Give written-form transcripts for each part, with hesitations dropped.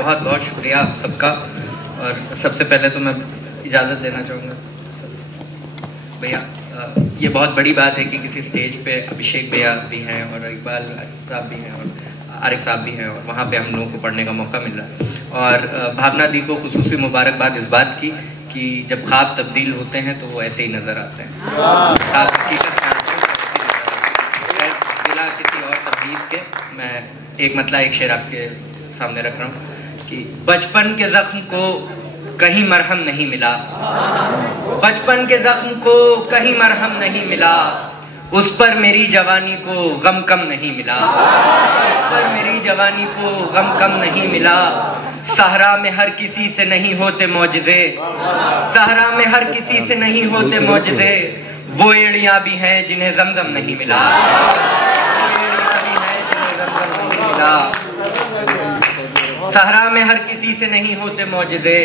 बहुत बहुत शुक्रिया आप सबका। और सबसे पहले तो मैं इजाज़त लेना चाहूँगा भैया, ये बहुत बड़ी बात है कि किसी स्टेज पे अभिषेक भैया भी हैं और इकबाल साहब भी हैं और आरिफ साहब भी हैं और वहाँ पे हम लोगों को पढ़ने का मौका मिल रहा है। और भावना दी को खुसूसी मुबारकबाद इस बात की कि जब ख्वाब तब्दील होते हैं तो वो ऐसे ही नज़र आते हैं, ख्वाब हकीकत में आते हैं बिला किसी और तब्दील के। मैं एक मतलब एक शेर आपके सामने रख रहा हूँ कि बचपन के जख्म को कहीं मरहम नहीं मिला, बचपन के जख्म को कहीं मरहम नहीं मिला, उस पर मेरी जवानी को गम कम नहीं मिला, उस पर मेरी जवानी को गम कम नहीं मिला। सहरा में हर किसी से नहीं होते मौजज़े, सहरा में हर किसी से नहीं होते मौजज़े, वो एड़ियाँ भी हैं जिन्हें जमजम नहीं मिला, वो एड़ियाँ भी हैं जिन्हें जमजम नहीं मिला। सहरा में हर किसी से नहीं होते मौजज़े,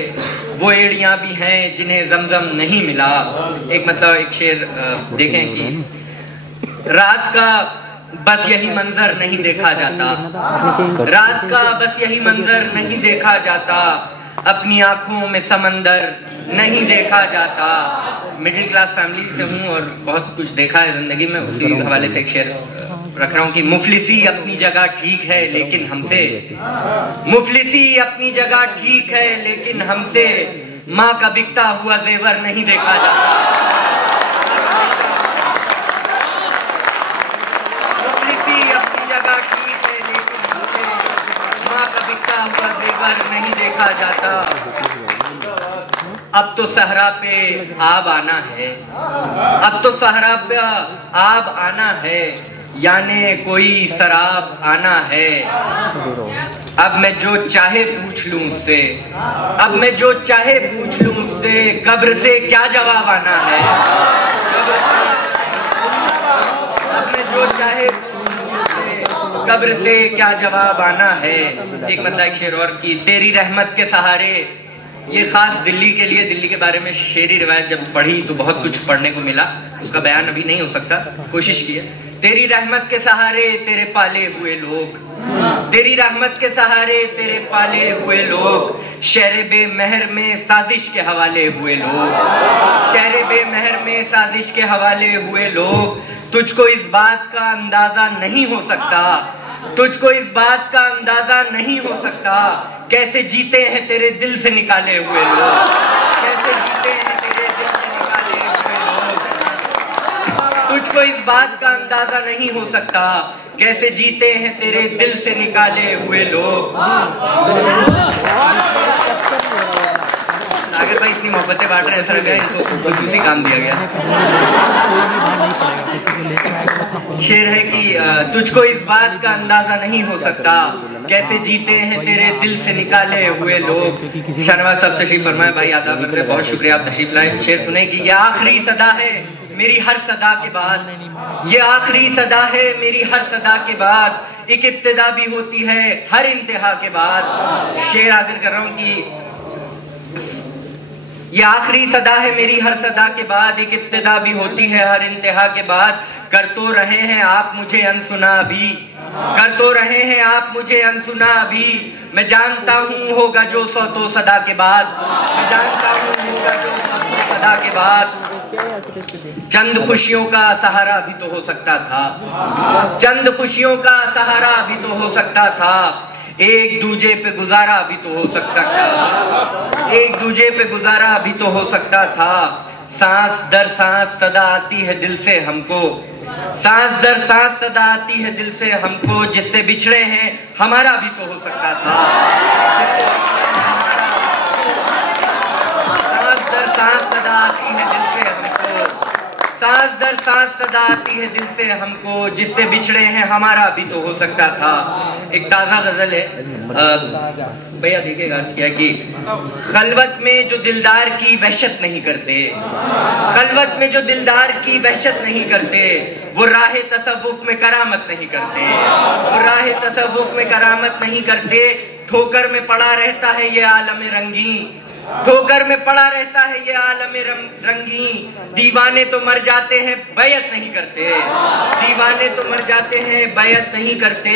वो एड़ियाँ भी हैं जिन्हें जमजम नहीं मिला। एक मतलब एक शेर देखें कि रात का बस यही मंजर नहीं देखा जाता, रात का बस यही मंजर नहीं देखा जाता, अपनी आंखों में समंदर नहीं देखा जाता। मिडिल क्लास फैमिली से हूँ और बहुत कुछ देखा है जिंदगी में, उसी हवाले से एक शेर रख रहा हूँ कि मुफलिसी अपनी जगह ठीक है लेकिन हमसे, मुफलिसी अपनी जगह ठीक है लेकिन हमसे माँ का बिकता हुआ जेवर नहीं देखा जाता, मुफलिसी अपनी जगह ठीक है लेकिन हमसे माँ का बिकता हुआ जेवर नहीं देखा जाता। अब तो सहरा पे आब आना है, अब तो सहरा पे आब आना है, यानी कोई शराब आना है। अब मैं जो चाहे पूछ लूं उससे, अब मैं जो चाहे पूछ लूं उससे, कब्र से क्या जवाब आना है, अब मैं जो चाहे पूछ लूं उससे, कब्र से क्या जवाब आना है। एक मतलब एक शेर और की तेरी रहमत के सहारे, ये खास दिल्ली के लिए, दिल्ली के बारे में शेरी रिवायत जब पढ़ी तो बहुत कुछ पढ़ने को मिला, उसका बयान अभी नहीं हो सकता, कोशिश की है। तेरी रहमत के सहारे तेरे पाले हुए लोग, तेरी रहमत के सहारे तेरे पाले हुए लोग, शहर बेमहर में साजिश के हवाले हुए लोग, शहर बेमहर में साजिश के हवाले हुए लोग। तुझको इस बात का अंदाजा नहीं हो सकता, तुझको इस बात का अंदाजा नहीं हो सकता, कैसे जीते हैं तेरे दिल से निकाले हुए लोग, कैसे जीते हैं तेरे दिल से निकाले हुए लोग। तुझको इस बात का अंदाजा नहीं हो सकता, कैसे जीते हैं तेरे दिल से निकाले हुए लोग। सागर भाई इतनी मोहब्बतें बांट रहे हैं, ऐसा लग रहा है इनको खुसूसी काम दिया गया। शेर है कि तुझको इस बात का अंदाजा नहीं हो सकता, कैसे जीते हैं तेरे दिल से निकाले हुए लोग। शहनवाज साहब तशरीफ फरमाए, भाई आदाब करते हैं, बहुत शुक्रिया आप तशरीफ लाए। शेर सुने कि ये आखिरी सदा है मेरी हर सदा के बाद, ये आखिरी सदा है मेरी हर सदा के बाद, एक इब्तिदा भी होती है हर इंतहा के बाद। शेर हाजिर कर रहा हूँ कि ये आखिरी सदा है मेरी हर सदा के बाद, एक इब्तिदा भी होती है हर इंतहा के बाद। कर तो रहे हैं आप मुझे अनसुना अभी, कर तो रहे हैं आप मुझे अनसुना अभी, मैं जानता हूँ होगा जो सौ तो सदा के बाद, मैं जानता हूँ होगा जो सौ सदा के बाद। चंद खुशियों का सहारा भी तो हो सकता था, चंद खुशियों का सहारा भी तो हो सकता था, एक दूजे पे गुजारा भी तो हो सकता था, एक दूजे पे गुजारा भी तो हो सकता था। सांस दर सांस सदा आती है दिल से हमको, सांस दर सांस सदा आती है दिल से हमको, जिससे बिछड़े हैं हमारा भी तो हो सकता था, सांस दर सांस सदा आती है दिल से हमको, सांस दर सांस सदा आती है दिल से हमको, जिससे बिछड़े हैं हमारा भी तो हो सकता था। एक ताज़ा गजल है भैया, देखिएगा, अर्ज किया कि खलवत में जो दिलदार की वहशत नहीं करते, खलवत में जो दिलदार की वहशत नहीं करते, वो राह तसव्वुफ में करामत नहीं करते, वो राह तसव्वुफ में करामत नहीं करते। ठोकर में पड़ा रहता है ये आलम रंगीन, ठोकर में पड़ा रहता है ये आलम रंगी। दीवाने तो मर जाते हैं बैयत नहीं करते, दीवाने तो मर जाते हैं बैयत नहीं करते।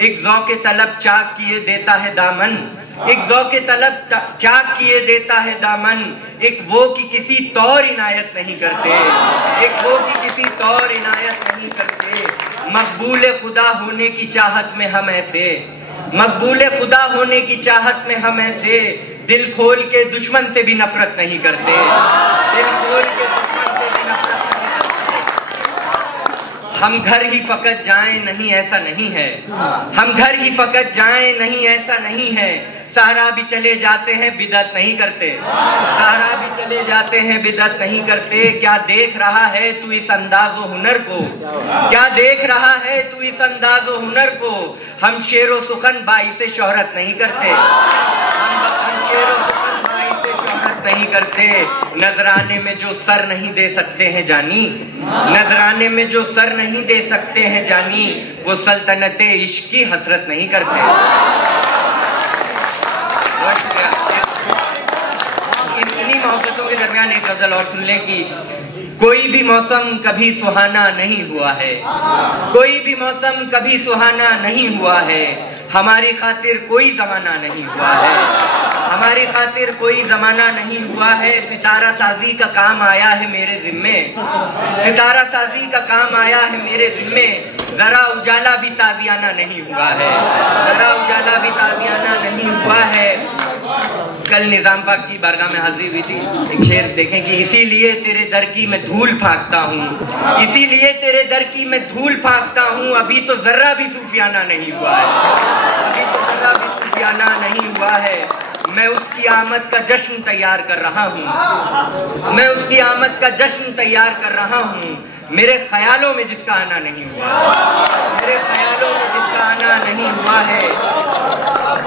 एक ज़ौक़े तलब चाक किए देता है दामन, एक ज़ौक़े तलब चाक किए देता है दामन। एक वो की किसी तौर इनायत नहीं करते, एक वो की किसी तौर इनायत नहीं करते। मकबूल खुदा होने की चाहत में हम ऐसे, मकबूल खुदा होने की चाहत में हम ऐसे। दिल खोल के दुश्मन से भी नफरत नहीं करते, दिल खोल के दुश्मन से भी नफरत नहीं करते। हम घर ही फकत जाएं नहीं ऐसा नहीं है, हम घर ही फकत जाएं नहीं ऐसा नहीं है। सहारा भी चले जाते हैं बिदअत नहीं करते, सहारा भी चले जाते हैं बिदअत नहीं करते। क्या देख रहा है तू इस अंदाज़ो हुनर को, क्या देख रहा है तू इस अंदाज़ो हुनर को। हम शेरो सुखन बाई से शोहरत नहीं करते, हम शेरो सुखन बाई से शोहरत नहीं करते। नजराने में जो सर नहीं दे सकते हैं जानी, नजराने में जो सर नहीं दे सकते हैं जानी, वो सल्तनते इश्क की हसरत नहीं करते। इन्हीं मोहब्बतों के दरमियान एक गजल और सुन लें कि कोई भी मौसम कभी सुहाना नहीं हुआ है, कोई भी मौसम कभी सुहाना नहीं हुआ है। हमारी खातिर कोई जमाना नहीं हुआ है, हमारी खातिर कोई जमाना नहीं हुआ है। सितारा साजी का काम आया है मेरे जिम्मे, सितारा साजी का काम आया है मेरे जिम्मे। जरा उजाला भी ताजियाना नहीं हुआ है, जरा उजाला भी ताजियाना नहीं हुआ है। कल निजाम पाक की बारगाह में हाजिरी हुई थी, एक शेर देखें कि इसीलिए तेरे दर की मैं धूल फाँकता हूँ, इसीलिए तेरे दर की मैं धूल फाँकता हूँ। अभी तो जर्रा भी सूफियाना नहीं हुआ है, अभी तो जर्रा भी सूफियाना नहीं हुआ है। मैं उसकी आमद का जश्न तैयार कर रहा हूँ, मैं उसकी आमद का जश्न तैयार कर रहा हूँ। मेरे ख्यालों में जिसका आना नहीं हुआ, मेरे ख्यालों में जिसका आना नहीं हुआ है।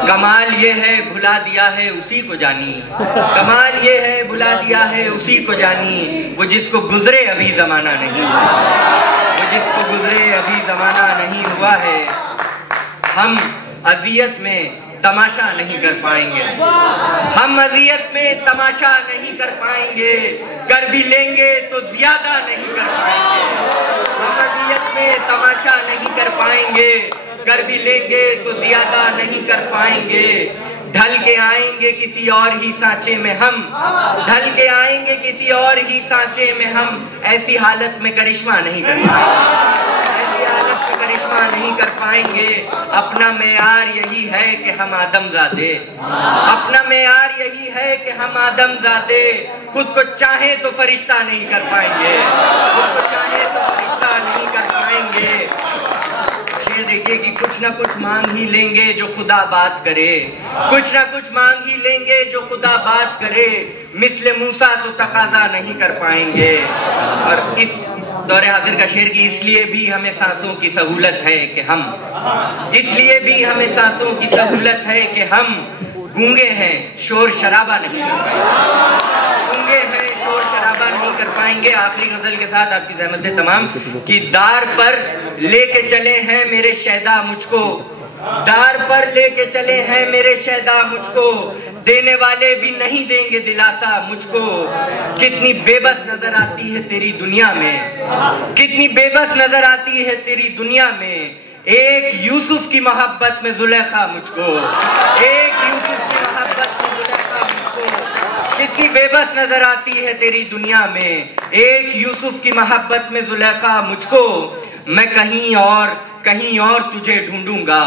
कमाल ये है भुला दिया है उसी को जानी, कमाल ये है भुला दिया है उसी को जानी। वो जिसको गुजरे अभी जमाना नहीं हुआ, वो जिसको गुजरे अभी जमाना नहीं हुआ है। हम अजियत में तमाशा नहीं कर पाएंगे, हम अजियत में तमाशा नहीं कर पाएंगे। कर भी लेंगे तो ज्यादा नहीं कर पाएंगे, हम अजियत में तमाशा नहीं कर पाएंगे। कर भी लेंगे तो ज्यादा नहीं कर पाएंगे। ढल के आएंगे किसी और ही सांचे में हम, ढल के आएंगे किसी और ही सांचे में हम। ऐसी हालत में करिश्मा नहीं कर पाएंगे, ऐसी हालत में करिश्मा नहीं कर पाएंगे। अपना मेयार यही है कि हम आदमजादे, अपना मेयार यही है कि हम आदमजादे। खुद को चाहे तो फरिश्ता नहीं कर पाएंगे, खुद को चाहे तो फरिश्ता नहीं कर पाएंगे। देखिए कि कुछ ना कुछ मांग ही लेंगे जो खुदा बात करे, कुछ ना कुछ मांग ही लेंगे जो खुदा बात करे। मिस्ले मूसा तो तकाजा नहीं कर पाएंगे। और इस दौरे हाजिर का शेर की इसलिए भी हमें सांसों की सहूलत है कि हम, इसलिए भी हमें सांसों की सहूलत है कि हम गूंगे हैं शोर शराबा नहीं कर पाएंगे, गूंगे हैं शोर शराबा नहीं कर पाएंगे। आखिरी गजल के साथ आपकी ज़हमतें तमाम कि दार पर लेके चले हैं मेरे शहदा मुझको, दार पर लेके चले हैं मेरे शहदा मुझको। देने वाले भी नहीं देंगे दिलासा मुझको। कितनी बेबस नजर आती है तेरी दुनिया में, कितनी बेबस नजर आती है तेरी दुनिया में। एक यूसुफ की मोहब्बत में जुलेखा मुझको, एक यूसुफ की मोहब्बत में जुलेखा मुझको। कितनी बेबस नजर आती है तेरी दुनिया में, एक यूसुफ की मोहब्बत में जुलेखा मुझको। मैं कहीं और तुझे ढूंढूंगा,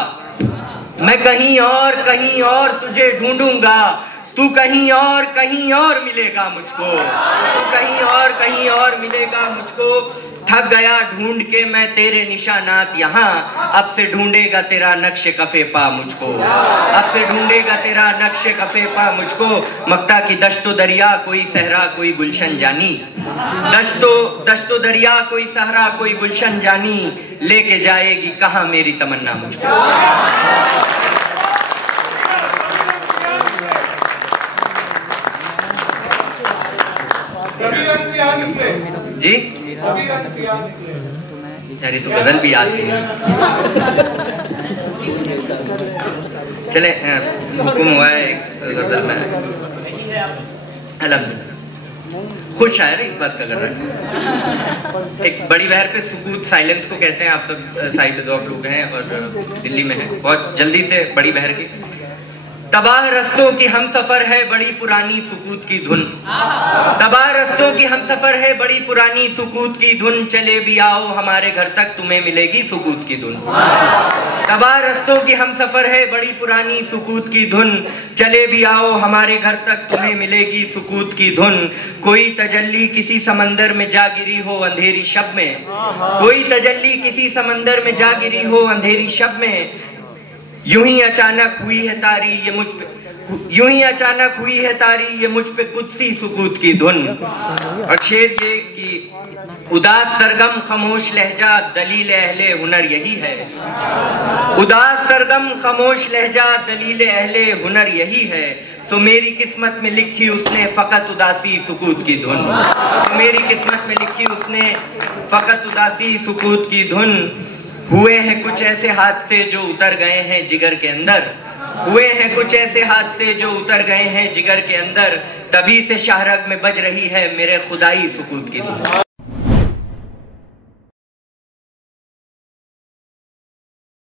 मैं कहीं और तुझे ढूंढूंगा। तू कहीं और मिलेगा मुझको, तू कहीं और मिलेगा मुझको। थक गया ढूंढ के मैं तेरे निशानात यहाँ, अब से ढूंढेगा तेरा नक्शे कफे पा मुझको, अब से ढूंढेगा तेरा नक्शे कफे पा मुझको। मक्ता की दश्तो दरिया कोई सहरा कोई गुलशन जानी, दश्तो दरिया कोई सहरा कोई गुलशन जानी। लेके जाएगी कहाँ मेरी तमन्ना मुझको। जी यार ये तो गजल भी याद नहीं। चले हुक्म हुआ है गजल में अल्हम्दुलिल्लाह खुश शायर है, इस बात का कर रहा है। एक बड़ी बहर पे सुकूत साइलेंस को कहते हैं, आप सब साहिब ज़ौक़ लोग हैं और दिल्ली में हैं, बहुत जल्दी से बड़ी बहर की। तबाह रस्तों की हम सफर है बड़ी पुरानी सुकूत की धुन, तबाह रस्तों की हम सफर है बड़ी पुरानी सुकूत की धुन, चले भी आओ हमारे घर तक तुम्हें मिलेगी सुकूत की धुन। तबाह रस्तों की हम सफर है बड़ी पुरानी सुकूत की धुन, चले भी आओ हमारे घर तक तुम्हें मिलेगी सुकूत की धुन। कोई तजल्ली किसी समंदर में जा गिरी हो अंधेरी शब में, कोई तजल्ली किसी समंदर में जा गिरी हो अंधेरी शब में, यूं ही अचानक हुई है तारी ये मुझ पे, यूं ही अचानक हुई है तारी ये मुझ पे कुदसी सुकूत की धुन। और शेर ये कि उदास सरगम खामोश लहजा दलील अहले हुनर यही है, उदास सरगम खामोश लहजा दलील अहले हुनर यही है, सो मेरी किस्मत में लिखी उसने फकत उदासी सुकूत की धुन, सो मेरी किस्मत में लिखी उसने फकत उदासी सुकूत की धुन। हुए हैं कुछ ऐसे हादसे जो उतर गए हैं जिगर के अंदर, हुए हैं कुछ ऐसे हादसे जो उतर गए हैं जिगर के अंदर, तभी से शाहरग में बज रही है मेरे खुदाई सुकूत की धुन।